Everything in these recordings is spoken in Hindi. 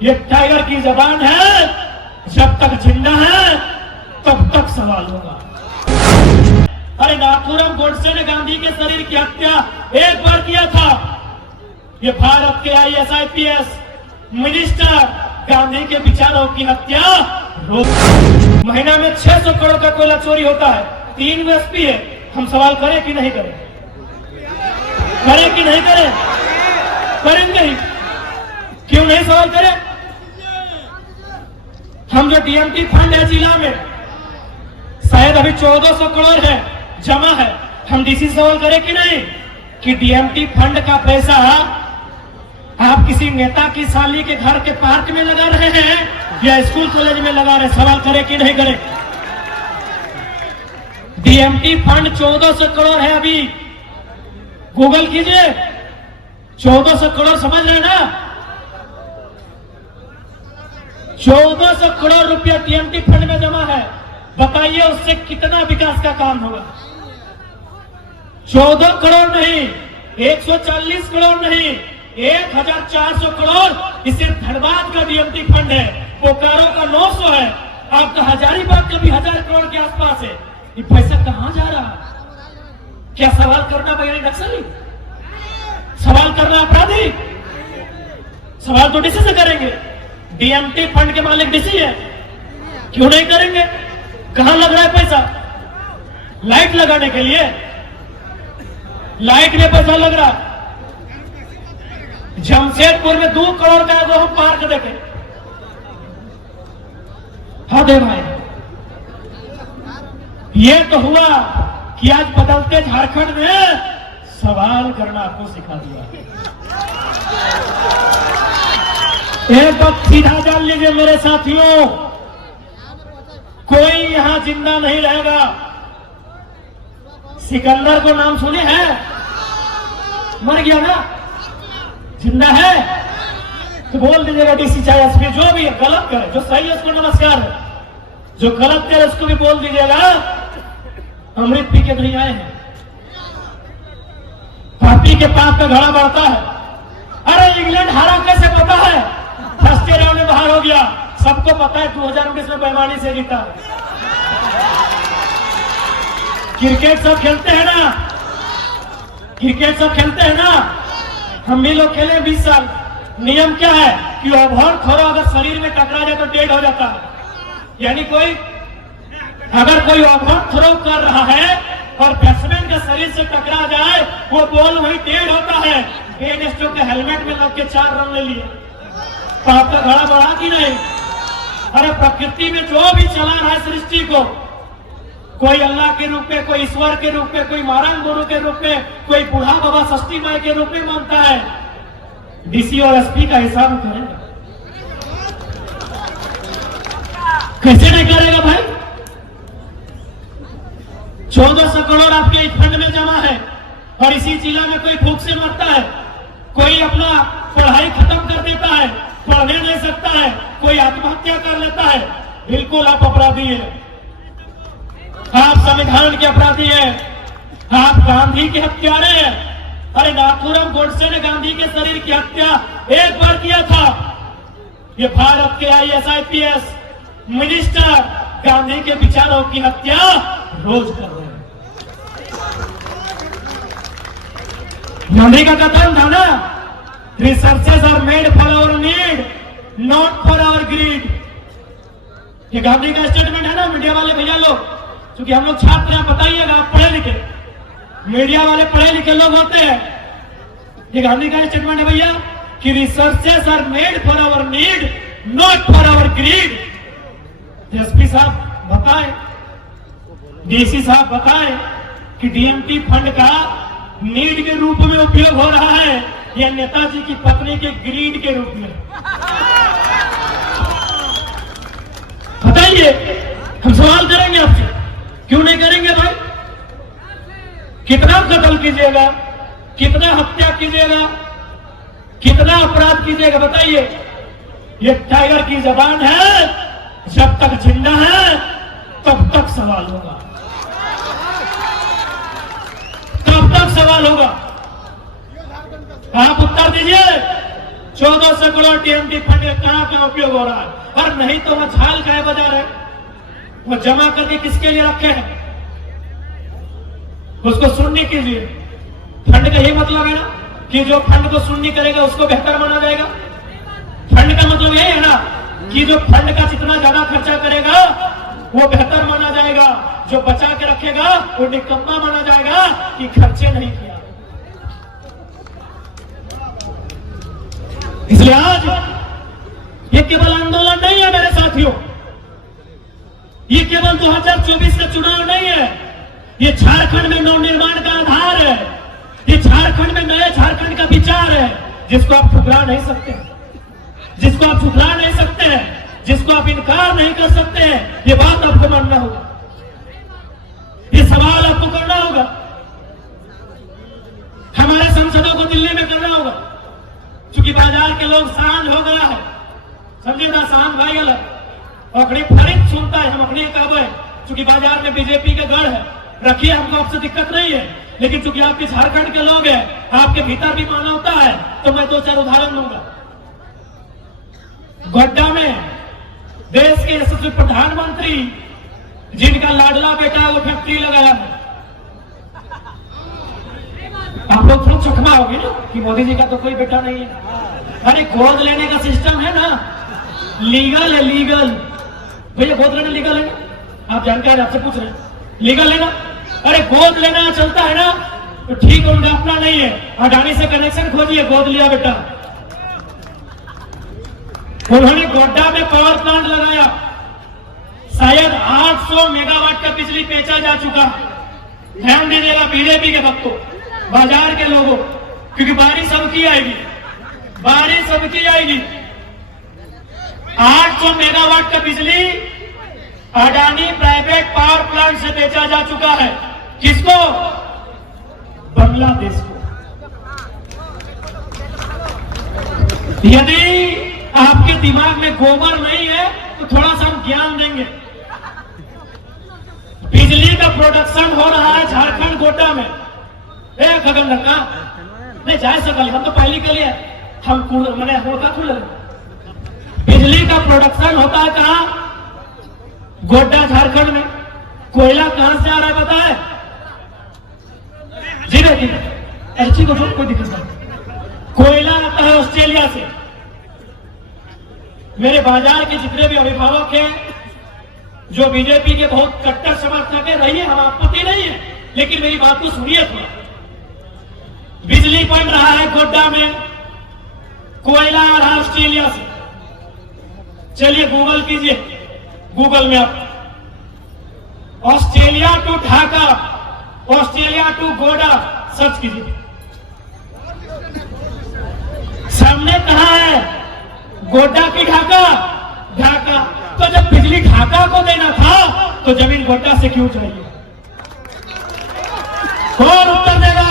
ये टाइगर की जबान है, जब तक जिंदा है तब तक सवाल होगा। अरे नाथूराम गोडसे ने गांधी के शरीर की हत्या एक बार किया था। ये भारत के IAS IPS मिनिस्टर गांधी के विचारों की हत्या रोक। महीना में 600 करोड़ का कोयला चोरी होता है, 3 SP है। हम सवाल करें कि नहीं करें? करें कि नहीं करें? करेंगे ही। क्यों नहीं सवाल करें? हम जो DMT फंड है जिला में, शायद अभी 1400 करोड़ है जमा है। हम DC सवाल करें कि नहीं कि DMT फंड का पैसा आप किसी नेता की साली के घर के पार्क में लगा रहे हैं या स्कूल कॉलेज में लगा रहे हैं? सवाल करें कि नहीं करें? DMT फंड 1400 करोड़ है। अभी गूगल कीजिए, 1400 करोड़ समझ रहे हैं ना? 1400 करोड़ रुपया DMT फंड में जमा है। बताइए उससे कितना विकास का काम होगा? 14 करोड़ नहीं, 140 करोड़ नहीं, 1400 करोड़। इस सिर्फ धनबाद का DMT फंड है, बोकारो का 900 है, आपका हजारीबाग का भी 1000 करोड़ के आसपास है। ये पैसा कहां जा रहा है? क्या सवाल करना बगैर नक्सली? सवाल करना अपराधी? सवाल तो DC से करेंगे। DMT फंड के मालिक DC है, क्यों नहीं करेंगे? कहां लग रहा है पैसा? लाइट लगाने के लिए, लाइट में पैसा लग रहा है। जमशेदपुर में 2 करोड़ का वो हम पार्क देखे। हाँ दे भाई, ये तो हुआ कि आज बदलते झारखंड में सवाल करना आपको सिखा दिया। एक बात सीधा जान लीजिए मेरे साथियों, कोई यहां जिंदा नहीं रहेगा। सिकंदर को नाम सुने हैं? मर गया ना? जिंदा है तो बोल दीजिएगा DC चाहे SP जो भी है, गलत करे, जो सही है उसको नमस्कार है, जो गलत करे उसको भी बोल दीजिएगा अमृत पी के नहीं आए हैं। पापी के पाप का घड़ा बढ़ता है। अरे इंग्लैंड हारा कैसे पता है? फर्स्ट राउंड में बाहर हो गया, सबको पता है। 2019 में बेईमानी से जीता। क्रिकेट सब खेलते हैं ना, क्रिकेट सब खेलते हैं ना, हम भी लोग खेले 20 साल। नियम क्या है कि ओवर थ्रो अगर शरीर में टकरा जाए तो डेड हो जाता है। यानी अगर कोई ओवर थ्रो कर रहा है और बैट्समैन का शरीर से टकरा जाए, वो बॉल वही डेड होता है। बेन स्टोक्स के हेलमेट में लग के 4 रन ले लिए, तो आपका घड़ा बढ़ा कि नहीं? अरे प्रकृति में जो भी चला रहा है सृष्टि को, कोई अल्लाह के रूप में, कोई ईश्वर के रूप में, कोई मारन गुरु के रूप में, कोई बूढ़ा बाबा षष्ठी माई के रूप में मानता है। DC और SP का हिसाब करेगा? कैसे नहीं करेगा भाई? 1400 करोड़ आपके इस फंड में जमा है और इसी जिला में कोई भूख से मरता है, कोई अपना पढ़ाई खत्म कर देता है, पढ़ने नहीं सकता है, कोई आत्महत्या कर लेता है। बिल्कुल आप अपराधी हैं, आप संविधान के अपराधी हैं, आप गांधी के हत्यारे हैं। अरे नाथूराम गोडसे ने गांधी के शरीर की हत्या एक बार किया था। ये भारत के IAS IPS मिनिस्टर गांधी के विचारों की हत्या रोज कर रहे हैं। गांधी का कथन था ना, researches are made for our need, not for our greed. ये गांधी का स्टेटमेंट है ना। मीडिया वाले भैया लोग, क्योंकि हम लोग छात्र हैं, बताइएगा, आप पढ़े लिखे, मीडिया वाले पढ़े लिखे लोग होते हैं। ये गांधी का स्टेटमेंट है भैया कि researches are made for our need, not for our greed. SP साहब बताएं, DC साहब बताएं कि DMT फंड का नीड के रूप में उपयोग हो रहा है या नेताजी की पत्नी के ग्रीड के रूप में? बताइए, हम सवाल करेंगे आपसे, क्यों नहीं करेंगे भाई? कितना कत्ल कीजिएगा, कितना हत्या कीजिएगा, कितना अपराध कीजिएगा? बताइए। ये टाइगर की जबान है, जब तक जिंदा है तब तक सवाल होगा, तब तक सवाल होगा। आप उत्तर दीजिए। 1400 करोड़ DMT फंड कहां का उपयोग हो रहा है। और नहीं तो वह झाल का बाजार है, वो जमा करके किसके लिए रखे हैं, उसको सुनने कीजिए। फंड का यही मतलब है ना कि जो फंड को सुननी करेगा उसको बेहतर माना जाएगा। फंड का मतलब यही है ना कि जो फंड का जितना ज्यादा खर्चा करेगा वो बेहतर माना जाएगा, जो बचा के रखेगा वो निकम्मा माना जाएगा कि खर्चे नहीं किया। इसलिए आज ये केवल आंदोलन नहीं है मेरे साथियों, ये केवल 2024 का चुनाव नहीं है, ये झारखंड में नवनिर्माण का आधार है, ये झारखंड में नए झारखंड का विचार है, जिसको आप ठुकरा नहीं सकते, जिसको आप ठुकरा नहीं सकते हैं, जिसको आप इनकार नहीं कर सकते हैं। ये बात आपको मानना होगा, ये सवाल आपको करना होगा, हमारे सांसदों को दिल्ली में करना होगा। क्योंकि बाजार के लोग शांत हो गया है, समझे ना, शांत भाई गलत अखड़ी फरित सुनता है, हम अखड़ी कब है, क्योंकि बाजार में बीजेपी का गढ़ है, रखिए, हमको आपसे दिक्कत नहीं है। लेकिन चूंकि आपके झारखंड के लोग हैं, आपके भीतर भी मानवता है, तो मैं 2-4 उदाहरण दूंगा। गोड्डा में देश के यशस्वी प्रधानमंत्री जिनका लाडला बेटा वो फैक्ट्री लगाया है, आप लोग थोड़ा चकमा होगी ना कि मोदी जी का तो कोई बेटा नहीं है। अरे गोद लेने का सिस्टम है ना, लीगल है, लीगल। भैया गोद लेना लीगल है ना, आप जानकार आपसे पूछ रहे हैं, लीगल है ना। अरे गोद लेना चलता है ना तो ठीक है, उनका अपना नहीं है, अडानी से कनेक्शन खोजिए, गोद लिया बेटा। उन्होंने गोड्डा में पावर प्लांट लगाया, शायद 800 मेगावाट का बिजली बेचा जा चुका है। ध्यान दीजिएगा बीजेपी के भक्तों, बाजार के लोगों, क्योंकि बारिश सबकी आएगी, बारिश सबकी आएगी। 800 मेगावाट का बिजली अडानी प्राइवेट पावर प्लांट से बेचा जा चुका है। किसको? बांग्लादेश को। यदि आपके दिमाग में गोबर नहीं है तो थोड़ा सा हम ज्ञान देंगे। बिजली का प्रोडक्शन हो रहा है झारखंड गोड्डा में, खगन लड़का नहीं जा सकल, हम तो पहले के लिए हम मैंने होता खुल बिजली का प्रोडक्शन होता है कहां? गोड्डा झारखंड में। कोयला कहां से आ रहा है पता है? जी नहीं, अच्छी को कोई दिक्कत नहीं। कोयला आता है ऑस्ट्रेलिया से। मेरे बाजार के जितने भी अभिभावक हैं जो बीजेपी के बहुत कट्टर समर्थक है, रहिए, हम आपत्ति नहीं है, लेकिन मेरी बात को सुनिए थोड़ा। बिजली बन रहा है गोड्डा में, कोयला आ रहा है ऑस्ट्रेलिया से। चलिए गूगल कीजिए, गूगल में आप Australia to Dhaka, Australia to Godda search कीजिए। सामने कहां है? गोड्डा की ढाका, ढाका। तो जब बिजली ढाका को देना था तो जमीन गोड्डा से क्यों चाहिए? कौन उत्तर देगा?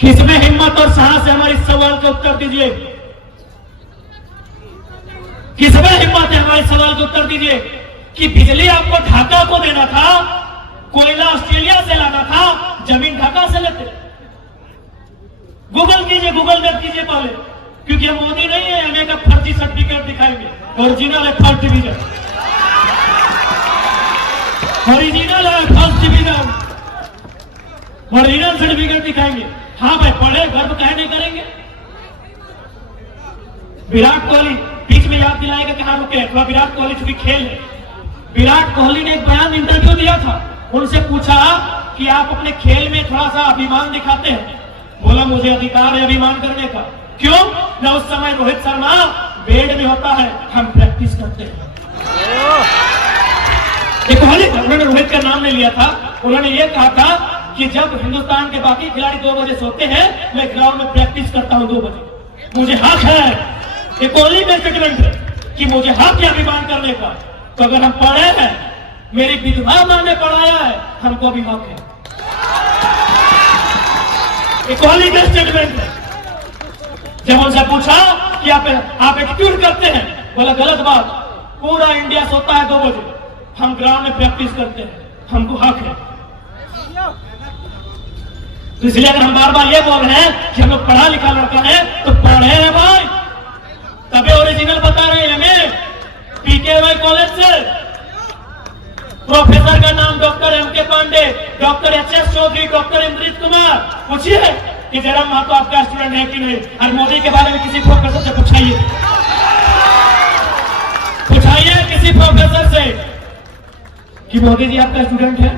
किसमें हिम्मत और साहस है? हमारे इस सवाल का उत्तर दीजिए। किसमें हिम्मत है? हमारे सवाल का उत्तर दीजिए कि बिजली आपको ढाका को देना था, कोयला ऑस्ट्रेलिया से लाना था, जमीन ढाका से लेते। गूगल कीजिए, गूगल मैप कीजिए पहले, क्योंकि हम मोदी नहीं है, हमें का फर्जी सर्टिफिकेट दिखाएंगे। ओरिजिनल है फर्स्ट डिवीजन, ओरिजिनल है फर्स्ट डिवीजन, ओरिजिनल सर्टिफिकेट दिखाएंगे। हाँ भाई, पढ़े, गर्व काहे नहीं करेंगे? विराट कोहली बीच में याद दिलाएगा कहां रुके, थोड़ा विराट कोहली चूंकि खेल है। विराट कोहली ने एक बयान इंटरव्यू दिया था, उनसे पूछा कि आप अपने खेल में थोड़ा सा अभिमान दिखाते हैं। बोला मुझे अधिकार है अभिमान करने का। क्यों? ना उस समय रोहित शर्मा बेड में होता है, हम प्रैक्टिस करते हैं। कोहली, उन्होंने रोहित का नाम नहीं लिया था, उन्होंने ये कहा था कि जब हिंदुस्तान के बाकी खिलाड़ी 2 बजे सोते हैं, मैं ग्राउंड में प्रैक्टिस करता हूं 2 बजे। मुझे हक है, ये कोहली में स्टेटमेंट है कि मुझे हक है अभिमान करने का। तो अगर हम पढ़े हैं, मेरी विधवा मां ने पढ़ाया है, हमको भी हक है। ये कोहली का स्टेटमेंट है। जब उनसे पूछा कि आप एटीट्यूड करते हैं, बोला गलत बात, पूरा इंडिया सोता है 2 बजे, हम ग्राउंड में प्रैक्टिस करते हैं, हमको हक है। तो इसलिए अगर हम बार बार ये बोल रहे हैं कि हम लोग पढ़ा लिखा लड़का है, तो पढ़े हैं भाई, doctor H S. Chaudhary, doctor Indrit Kumar, पूछिए कि जयराम महतो आपका स्टूडेंट है कि नहीं। और मोदी के बारे में किसी प्रोफेसर से पूछाइए किसी प्रोफेसर से कि मोदी जी आपका स्टूडेंट है।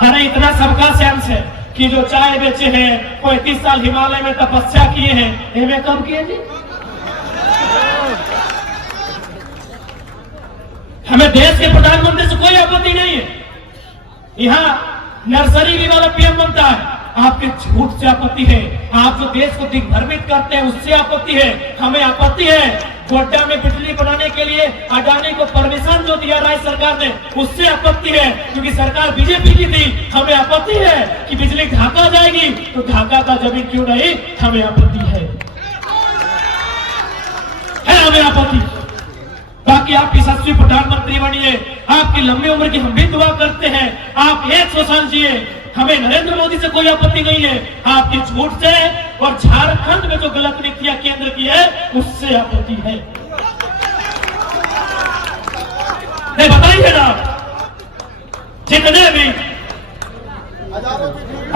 अरे इतना सबका सेंस है कि जो चाय बेचे हैं, 35 साल हिमालय में तपस्या किए हैं, एमए कब किए जी? हमें देश के प्रधानमंत्री से कोई आपत्ति नहीं है। यहाँ नर्सरी वाला पीएम बनता है, आपके झूठ से आपत्ति है। आप जो देश को दिग्भ्रमित करते हैं उससे आपत्ति है। हमें आपत्ति है गोड्डा में बिजली बनाने के लिए अडानी को परमिशन जो दिया राज्य सरकार ने, उससे आपत्ति है, क्योंकि सरकार बीजेपी की थी। हमें आपत्ति है कि बिजली ढाका जाएगी, तो ढाका का जमीन क्यों नहीं, हमें आपत्ति है हमें आपत्ति। बाकी आप यशस्वी प्रधानमंत्री बनिए, आपकी लंबी उम्र की हम भी दुआ करते हैं। आप 100 साल जिए, हमें नरेंद्र मोदी से कोई आपत्ति नहीं है। आपके झूठ से और झारखंड में जो गलत नीतियां केंद्र की है उससे आपत्ति है। नहीं बताइए ना, जितने भी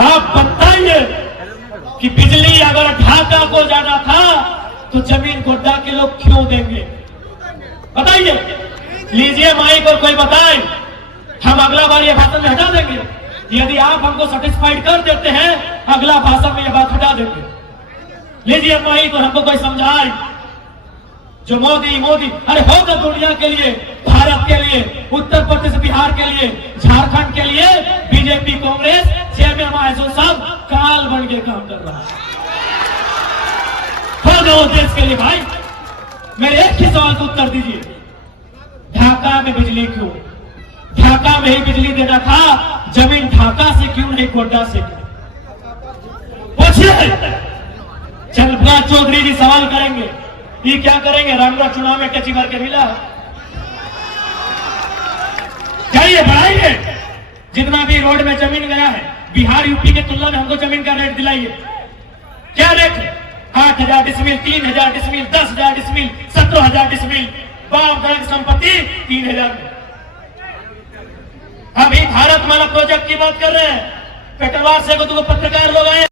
आप बताइए कि बिजली अगर ढाका को जाना था तो जमीन गोड्डा के लोग क्यों देंगे? बताइए, लीजिए माइक और कोई बताए, हम अगला बार ये भाषण में हटा देंगे। यदि आप हमको सेटिस्फाइड कर देते हैं, अगला भाषण में ये बात हटा देंगे। लीजिए माइक और हमको कोई समझाए। जो मोदी अरे होगा दुनिया के लिए, भारत के लिए, उत्तर प्रदेश बिहार के लिए, झारखंड के लिए बीजेपी कांग्रेस चेयरमैन महाजन साहब काल बन के काम कर रहा है। होगा उस देश के लिए भाई। मेरे एक ही सवाल का उत्तर दीजिए, ढाका में बिजली क्यों? ढाका में ही बिजली देना था, जमीन ढाका से क्यों नहीं गोड्डा से? पूछिए। चंद्रप्रकाश चौधरी जी सवाल करेंगे, ये क्या करेंगे? रामगढ़ चुनाव में टची भर के मिला, चाहिए बढ़ाइए। जितना भी रोड में जमीन गया है, बिहार यूपी के तुलना में हमको जमीन का रेट दिलाइए। क्या रेट है? 8,000 डिसमिल, 3,000 डिसमिल, 10,000 डिसमिल, 17,000 डिसमिल, बाप संपत्ति 3,000। अभी भारत माला प्रोजेक्ट की बात कर रहे हैं, पेटरवार से को पत्रकार लोग आए।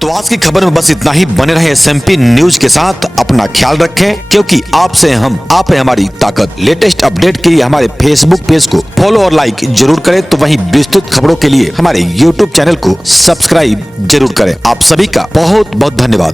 तो आज की खबर में बस इतना ही। बने रहे SMP न्यूज के साथ, अपना ख्याल रखें, क्योंकि आपसे हम, आप है हमारी ताकत। लेटेस्ट अपडेट के लिए हमारे फेसबुक पेज को फॉलो और लाइक जरूर करें, तो वहीं विस्तृत खबरों के लिए हमारे YouTube चैनल को सब्सक्राइब जरूर करें। आप सभी का बहुत बहुत धन्यवाद।